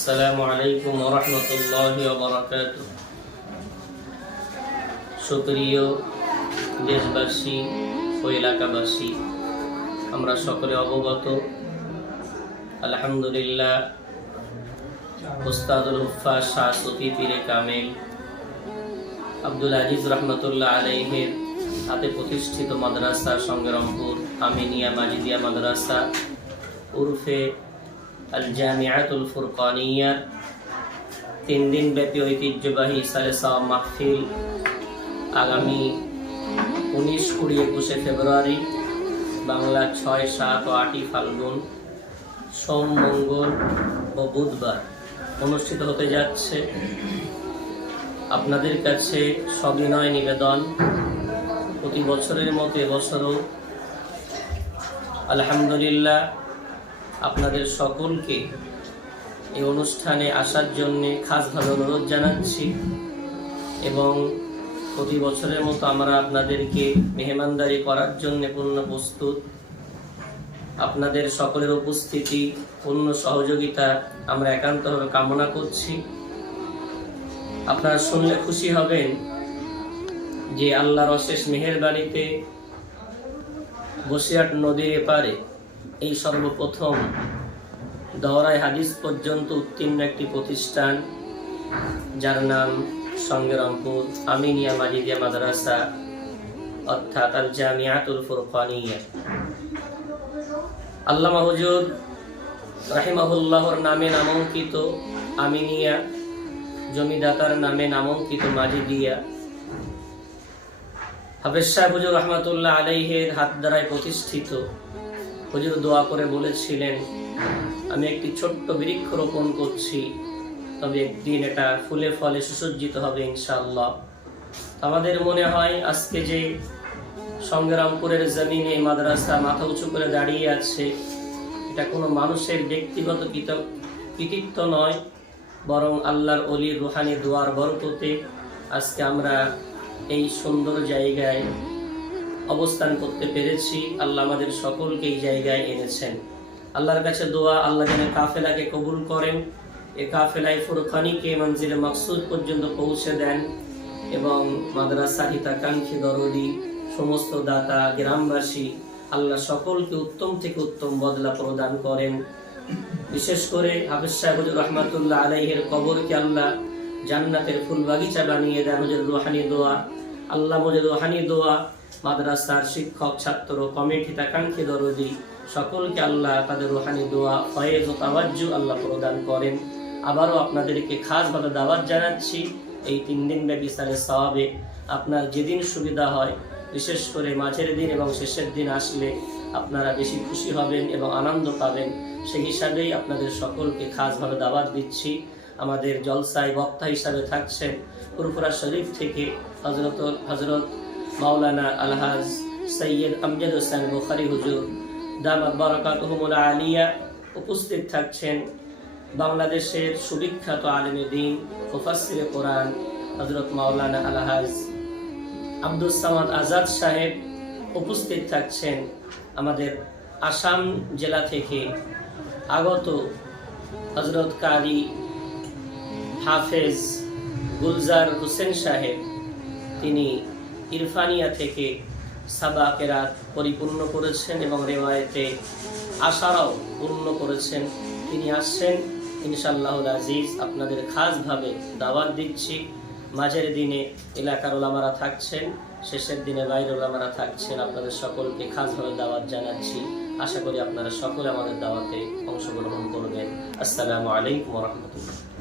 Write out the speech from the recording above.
আসসালামু আলাইকুম ওয়া রাহমাতুল্লাহি ওয়া বারাকাতুহু। সুপ্রিয় দেশবাসী ও এলাকাবাসী, আমরা সকলে অবগত, আলহামদুলিল্লাহ, উস্তাদুল হুফাজ শাহ সুফি পীরে কামেল আব্দুল আজিজ রহমতুল্লাহ আলাইহির হাতে প্রতিষ্ঠিত মাদ্রাসা সংগ্রামপুর আমিনিয়া মাজিদিয়া মাদ্রাসা উরফে আল জামিয়াতুল ফুরকানিয়া 3 দিন ব্যাপী ঐতিহ্যবাহী সালেসা মাহফিল আগামী 19, 20, 21 ফেব্রুয়ারি বাংলা 6, 7 ও 8 ফাল্গুন সোম, মঙ্গল ও বুধবার অনুষ্ঠিত হতে যাচ্ছে। আপনাদের কাছে সবিনয় নিবেদন, প্রতি বছরের মতো এবছরও আলহামদুলিল্লাহ আপনাদের সকলকে এই অনুষ্ঠানে আসার জন্য খাসভাবে অনুরোধ জানাচ্ছি এবং প্রতি বছরের মতো আমরা আপনাদেরকে মেহমানদারি করার জন্য পূর্ণ প্রস্তুত। আপনাদের সকলের উপস্থিতি, পূর্ণ সহযোগিতা আমরা একান্তভাবে কামনা করছি। আপনারা শুনলে খুশি হবেন যে আল্লাহর অশেষ মেহেরবানিতে বসিরহাট নদীর এপারে এই সর্বপ্রথম দওরায়ে হাদিস পর্যন্ত উত্তীর্ণ একটি প্রতিষ্ঠান, যার নাম সংগ্রামপুর আমিনিয়া মাজিদিয়া মাদ্রাসা অর্থাৎ আল জামিয়াতুল ফুরকানিয়া। আল্লামা হুজুর রাহিমাহুল্লাহর নামে নামাঙ্কিত আমিনিয়া, জমিদাতার নামে নামাঙ্কিত মাজিদিয়া, হাফেজ সাহেব হুজুর রহমাতুল্লাহ আলাইহির হাত দ্বারাই প্রতিষ্ঠিত। হুজুর দোয়া করে বলেছিলেন, আমি একটি ছোট্ট বৃক্ষ রোপণ করছি, তবে একদিন এটা ফুলে ফলে সুসজ্জিত হবে ইনশাআল্লাহ। আমাদের মনে হয় আজকে যে সংগ্রামপুরের জমিনে মাদ্রাসা মাথা উঁচু করে দাঁড়িয়ে আছে, এটা কোনো মানুষের ব্যক্তিগত কৃতিত্ব নয়, বরং আল্লাহর ওলির রুহানি দোয়ার বরকতে আজকে আমরা এই সুন্দর জায়গায় অবস্থান করতে পেরেছি। আল্লাহ আমাদের সকলকে এই জায়গায় এনেছেন। আল্লাহর কাছে দোয়া, আল্লাহ যেন কাফেলাকে কবুল করেন, এ কাফেলায় ফুরকানিকে মঞ্জিলে মাকসুদ পর্যন্ত পৌঁছে দেন এবং মাদ্রাসা হিতাকাঙ্ক্ষী দরদি সমস্ত দাতা গ্রামবাসী আল্লাহ সকলকে উত্তম থেকে উত্তম বদলা প্রদান করেন। বিশেষ করে হাফেজ সাহেব হুজুর রহমাতুল্লাহ আলাইহির কবরকে আল্লাহ জান্নাতের ফুল বাগিচা বানিয়ে দেন। হুজুর রুহানি দোয়া, আল্লাহ হুজুর রুহানি দোয়া মাদ্রাসার শিক্ষক, ছাত্র, কমিটি, হিতাকাঙ্ক্ষী দরদি সকলকে আল্লাহ তাদের রুহানি দোয়া, ফয়েজ ও তাওয়াজ্জু আল্লাহ প্রদান করেন। আবারও আপনাদেরকে খাসভাবে দাওয়াত জানাচ্ছি এই 3 দিন ব্যাপী সালের সওয়াবে। আপনার যেদিন সুবিধা হয়, বিশেষ করে মাঝের দিন এবং শেষের দিন আসলে আপনারা বেশি খুশি হবেন এবং আনন্দ পাবেন। সেই হিসাবেই আপনাদের সকলকে খাসভাবে দাওয়াত দিচ্ছি। আমাদের জলসায় বক্তা হিসাবে থাকছেন ফুরফুরা শরীফ থেকে হযরত মাওলানা আলহাজ সৈয়দ আমজাদ হোসেন বুখারী হুজুর দামাত বারাকাতুহুমুল আলিয়া। উপস্থিত থাকছেন বাংলাদেশের সুবিখ্যাত আলেমে দ্বীন, মুফাসসিরে কোরআন হযরত মাওলানা আলহাজ আব্দুস সামাদ আজাদ সাহেব। উপস্থিত থাকছেন আমাদের আসাম জেলা থেকে আগত হযরত কারি হাফেজ গুলজার হোসেন সাহেব। তিনি ইরফানিয়া থেকে সাবাকেরাত পরিপূর্ণ করেছেন এবং রেওয়ায়েতে আশারাও পূর্ণ করেছেন। তিনি আসছেন ইনশাআল্লাহুল আজিজ। আপনাদের খাসভাবে দাওয়াত দিচ্ছি। মাঝের দিনে এলাকার ওলামারা থাকছেন, শেষের দিনে বাইরের ওলামারা থাকছেন। আপনাদের সকলকে খাসভাবে দাওয়াত জানাচ্ছি। আশা করি আপনারা সকলে আমাদের দাওয়াতে অংশগ্রহণ করবেন। আসসালামু আলাইকুম ওয়া রাহমাতুল্লাহ।